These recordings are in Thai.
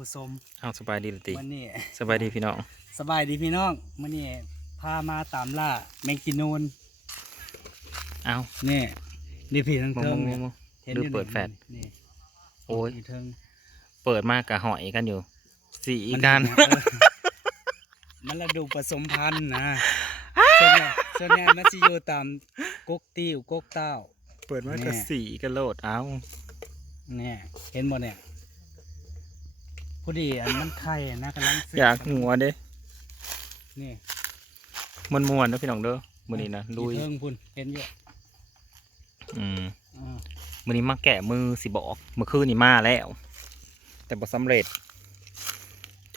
ผู้ชมเอาสบายดีเลยติวันนี้ สบายดีพี่น้องสบายดีพี่น้องวันนี้พามาตามล่าแมงกินนูนเอานี่นี่พี่ทั้งมองเทิงมองเนี่ยมองเห็นดูอยู่เปิดแฟลช นี่โอ้ยนี่เทิงเปิดมากกะหอยกันอยู่สี่มักันเออมันระดูผสมพันธุ์นะส่วนใหญ่ส่วนใหญ่มันจะอยู่ตามกกติ้วกกเต้า เปิดมากแน่กะสี่กันโลดเอาเนี่ยเห็นหมดเนี่ย พอดีอันมันไข่นะกำลังซื้อยากหัวเด้นี่มันมวนๆนะพี่น้องเด้อมื้อนี้นะลุยเทิงพุ่นเห็นอยู่อืมอ่ามื้อนี้มาแกะมือสิบอกเมื่อคืนนี่มาแล้ว แต่บ่สำเร็จ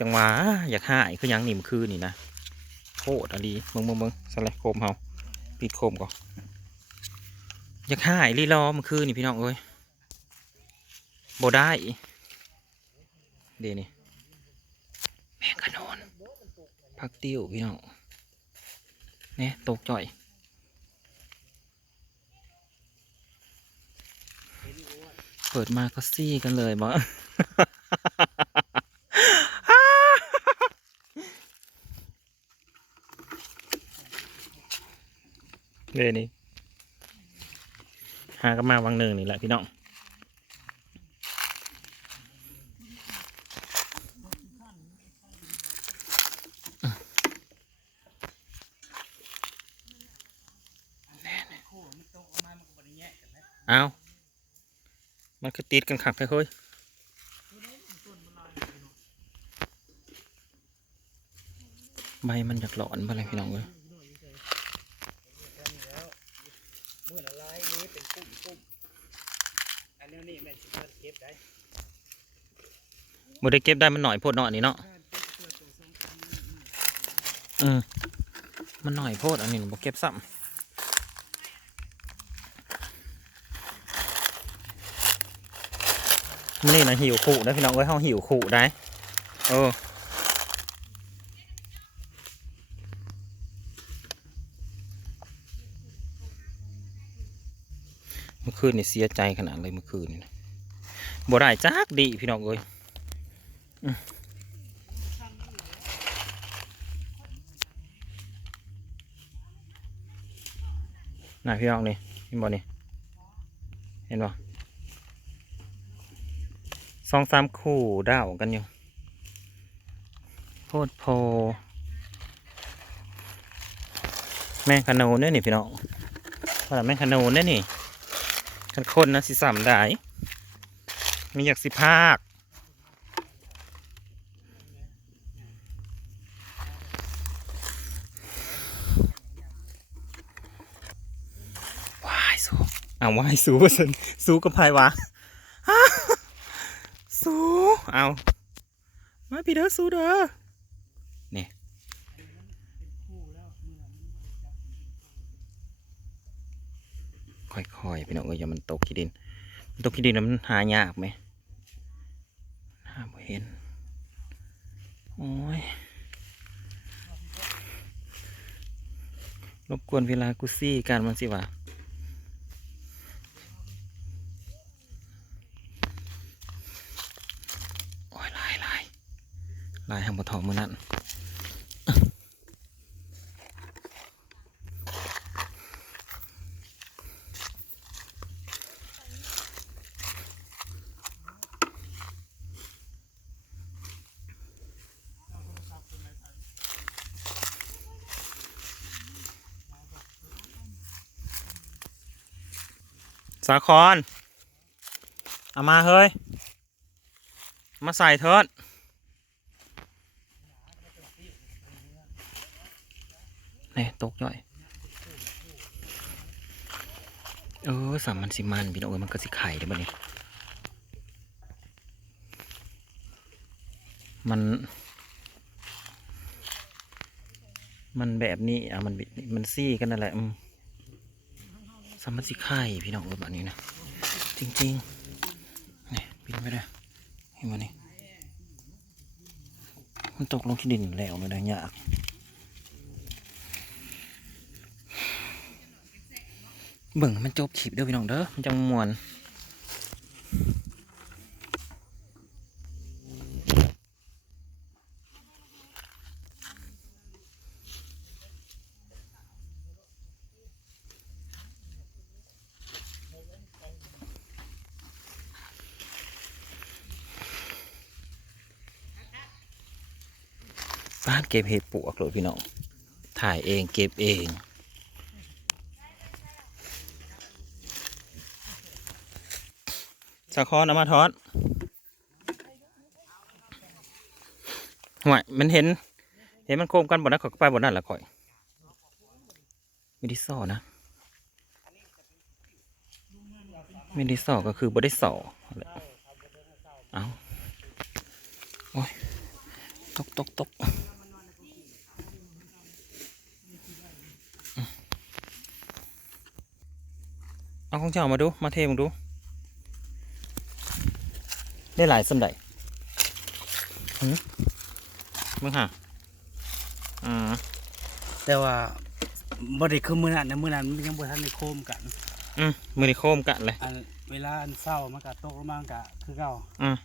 จังหวะอยากหายคือหยังนี่เมื่อคืนนี่นะโคตรอะดีเบิ่งเบิ่งเบิ่งสไลด์โคมเฮาปิดโคมก่อนอยากหายลีรอเมื่อคืนนี่พี่น้องเอ้ยบ่ได้ เดนี่แมงกะโนนพักติ้วพี่น้องเนี่ยตกจ่อยเปิดมาก็ซี่กันเลยบอเดนี้หากันมาวังหนึ่งนี่แหละพี่น้อง เอามันคือติดกันขักไปเฮ้ยใบมันอยากหลอนมาเลยพี่น้องเว้ยเมื่อลยนี้เป็นปุ้มปุ้มอันนี้นี่แม่นสิเก็บได้มือได้เก็บได้มันหน่อยโพดหน่อยนี่เนาะเออมันหน่อยโพดอันนี้บ่เก็บซ้ำ นนี่นะหิวขู่นะพี่น้องเว้ยเฮาหิวขู่ได้เออเมื่อคืนนี่เสียใจขนาดเลยเมื่อคืนนี่นะบ่ได้จักดีพี่น้องเอ้ยน่ะพี่น้องนี่เห็นบ่นี่เห็นบ่ส องสามคู่ดาวกันอยู่โพดโพ แม่ขนูเนี่ยนี่พี่น้องว่าแม่ขนูเนี่ยนี่กันคนนะสิสามได้มีอยากสิภาควายสู้เอาวายสู้สันสู้กับไผวะ เอามาพี่เด้อสู้เด้อเนี่ยค่อยๆพี่น้องเอ้ยอย่ามันตกขี้ดิน มันตกขี้ดินแล้วมันหายากไหมหาบ่เห็น โอ้ยรบกวนเวลากูซี่กันมันสิวะ โอ้ยลายลาย ลายหางปะทองมือนั่นสาครเอามาเฮ้ย มาใส่เถิด นี่ตกย่อยเออสามมันสิมันพี่น้องเอ้ยมันก็สิไข่ได้บ่เนี่ยมัน มันแบบนี้อะมันมันซี่กันนั่นแหละอืมสามมันสิไข่พี่น้องเอ้ยแบบนี้นะจริงๆนี่ปีนไปได้เห็นไหมนี่มันตกลงที่ดินแล้วไม่ได้ยาก เบิ่งมันจบขีบเด้อพี่น้องเด้อมันจังมวนบ้านเก็บเห็ดปวกเลยพี่น้อง ถ่ายเองเก็บเอง สะคอนเอามาทอดห่วยมันเห็น เห็นมันโคมกันบนนั้นขอกไปบนนั้นแหละข่อยไม่ได้ซ่อนะไม่ได้ซ่อก็คือบ่ได้ซ่อเอาโอ้ย ตกตกตกเอาของเจ้ามาดู มาเทมึงดู ได้หลายสำใดหืมมึงหาอ่าแต่ว่าบ่ได้คือมื้อนั้นนะมื้อนั้นมันยังบ่ทันได้โคมกัน อืมมือในโคมกันเลยอันเวลาอันเช้ามันก็ตกลงมามันก็คือเก่าอืม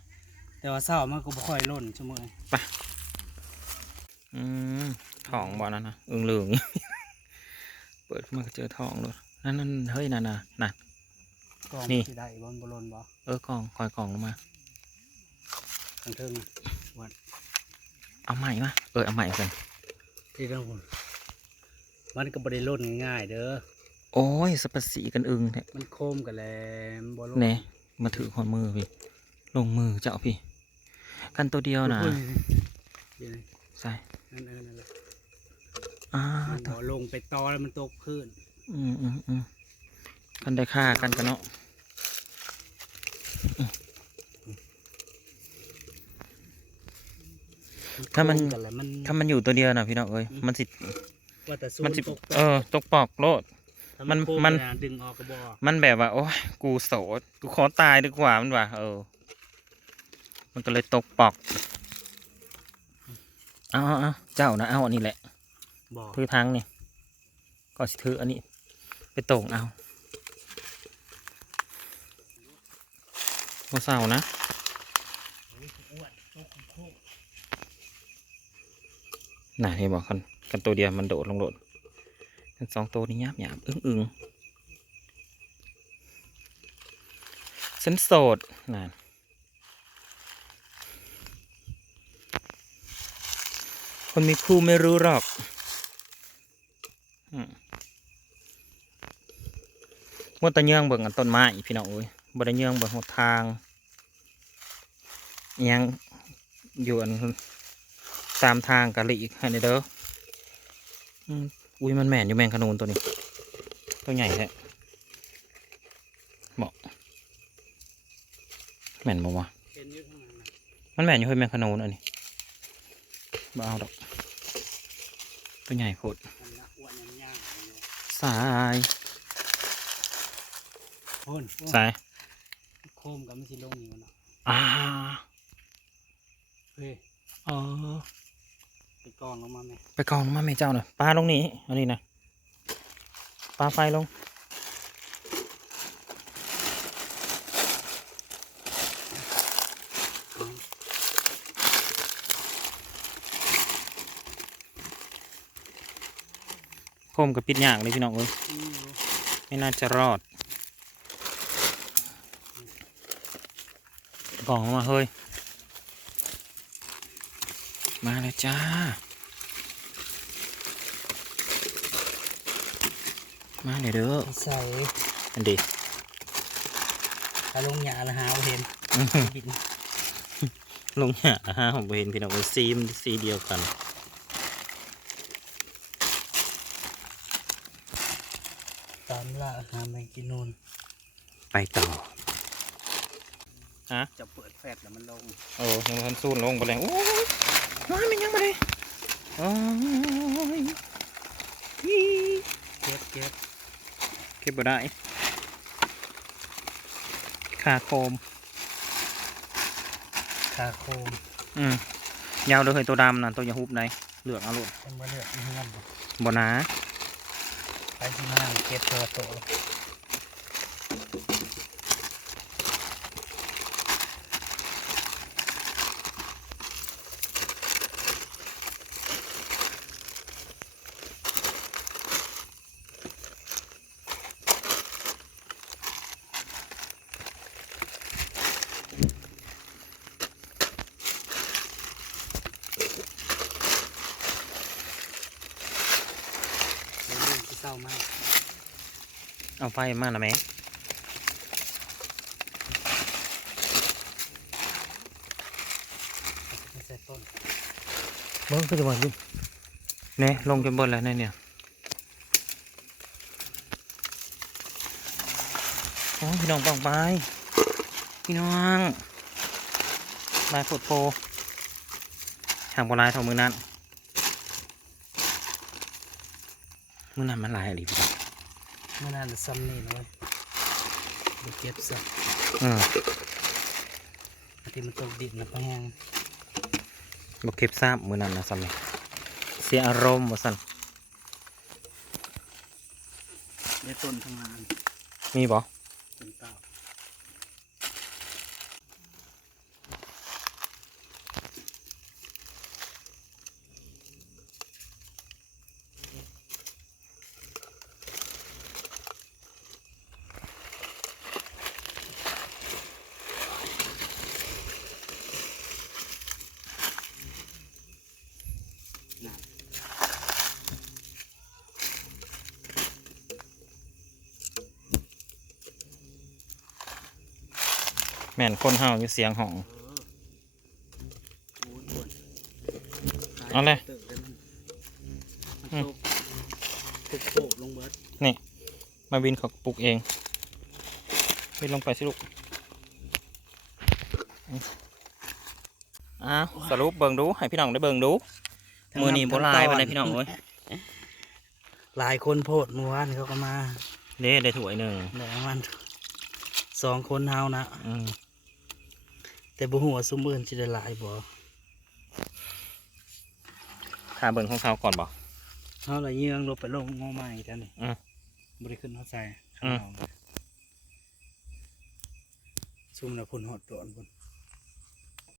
แต่ว่าเช้ามันก็บ่ค่อยล้นชั่วโมงอืมทองบ่นั่นนะอึงเหลืองเปิดขึ้นมาก็เจอทองเลยนั่นนั่นเฮ้ยนั่นน่ะนั่นกองนี่สิได้บ่มันบ่ล้นบ่เออกล่องคอยกล่องลงมาทางเทิงเอาใหม่มาเออเอาใหม่กันที่เรื่องพุ่นมันก็บ่ได้ล้นง่ายๆเด้อโอ้ยสปัสสีกันอึงเนี่ยมันโคมกันแหล้วบ่ล้นเน่มาถือขอนมือพี่ ลงมือเจ้าพี่ กันตัวเดียวนะอุ้ยเดี๋ยวนะใส่นั่นเออนั่นแหละอ่ามันตัวบ่ลงไปตอแล้วมันตกพื้น อืมอืมอืมกันได้ค่ากันกันเนาะ ถ้ามันโค้งกันแล้วมันถ้ามันอยู่ตัวเดียวนะพี่น้องเอ้ยมันสิว่าแต่มันสิตกเออตกปอกโลด ถ้ามันโค้งมัน ไปะดึงออกกระบอกมันแบบว่า โอ้ยกูโสดกูขอตายดีกว่ามันว่าเออ มันก็เลยตกปอกเอาเอาเอาเจ้านะเอาอันนี้แหละบอกพื้นทางนี่ก็สิถืออันนี้ ไปตรงเอาโมเศร้านะ น่ะเห็นบอกกันกันตัวเดียวมันโดดลงโดดกันสองตัวนี้ยาบหยาบอึ้งอึ้งฉันโสดนั่นคนมีคู่ไม่รู้หรอกมัวตะเยื่องเบิ่งอันต้นไม้พี่น้องเอ้ยบ่ได้เยื่องเบิ่งหนทางยังอยู่อัน ตามทางกะลิอีกให้ในเด้ออืมอุ้ยมันแม่นอยู่แมงขนูนตัวนี้ ตัวใหญ่แท้บอกแม่นบ่วะเห็นอยู่ข้างหลังนะมันแม่นอยู่เฮ้ยแมงขนูนอันนี้บ่เอาดอก ตัวใหญ่โคตรมันละอ้วนมันย่างอยู่สายพ่นสายโคมกับมันสิลงอยู่เนาะอ่าเฮ้ยอ๋อไป กองลงมาไหมไปกองลงมาแม่เจ้าหน่อยปลาลงนี้อันนี้นะปลาไฟลงโคมกับปิดยากเลยพี่น้องเอ้ยไม่น่าจะรอดกล่องลงมาเฮ้ย มาเลยจ้า มาเลยเด้อใส่อันดีถ้าลงหยาแล้วหาบ่เห็นบินลงหาฮะผมบ่เห็นพี่น้องเอ้ยซีมันสีเดียวกันตามล่าหาแมงกินนูนไปต่อฮะจะเปิดแฟลชแล้วมันลง โอ้ยังทันสู้ลงไปแล้ว โอ้ยน้อยมันยังมาเลยโอ้ยอี๋เก็บเก็บเก็บบ่ได้ขาโคมคาโคมอืมยาวเลยตัวดำนะตัวยาฮุบในเหลืองเอาลูกเป็นมาเลือกเงินบ่บ่หนาไปที่มาเก็บตัวโต ไฟมานะแม่ไม่ใส่ต้นเบิ้งก็จะบอกอยู่เน่ลงจนบนแล้วเนี่ยเนี่ยโอ้ยพี่น้องปังไปพี่น้องลายโพดโพทางบลายเท่ามือนั้นมือนั้นมันลายอะไรพี่น้องเมื่อนานซ้ำนี่นะเว้ยเดี๋ยวเก็บซะอืมบางทีมันตกดินแล้วก็แห้งบอกเก็บทราบมือนั้นนะสันนี่เสียอารมณ์ว่าสันได้ต้นทำงานมีบ่ต้นเต้า แม่นคนเฮาอยู่เสียงห้องโอ้ยอ้วนเอาเลยติบมันอืมันมตกตกโปะลงเบิดนี่ มาวินเขาปลูกเองวินลงไปสิลูกอ้าวสรุปเบิ่งดู ให้พี่น้องได้เบิ่งดู มือนี่โบราณวันไหนพี่น้องเอ้ยหลายคนโพดเมื่อวานเขาก็มาเด้ได้ถ้วยหนึ่งเหลือมันสองคนเฮานะอืม แต่บุหัวาซุมอื่นจะได้หลายบ่ค่าเบิ่งของเขาก่อนบ่เฮาละเยืองลงไปลงงอใหม่ท่านนี่อืม บริขึ้นเขาใส่อืม ซุ่มละพุ่นหดโดนพุ่น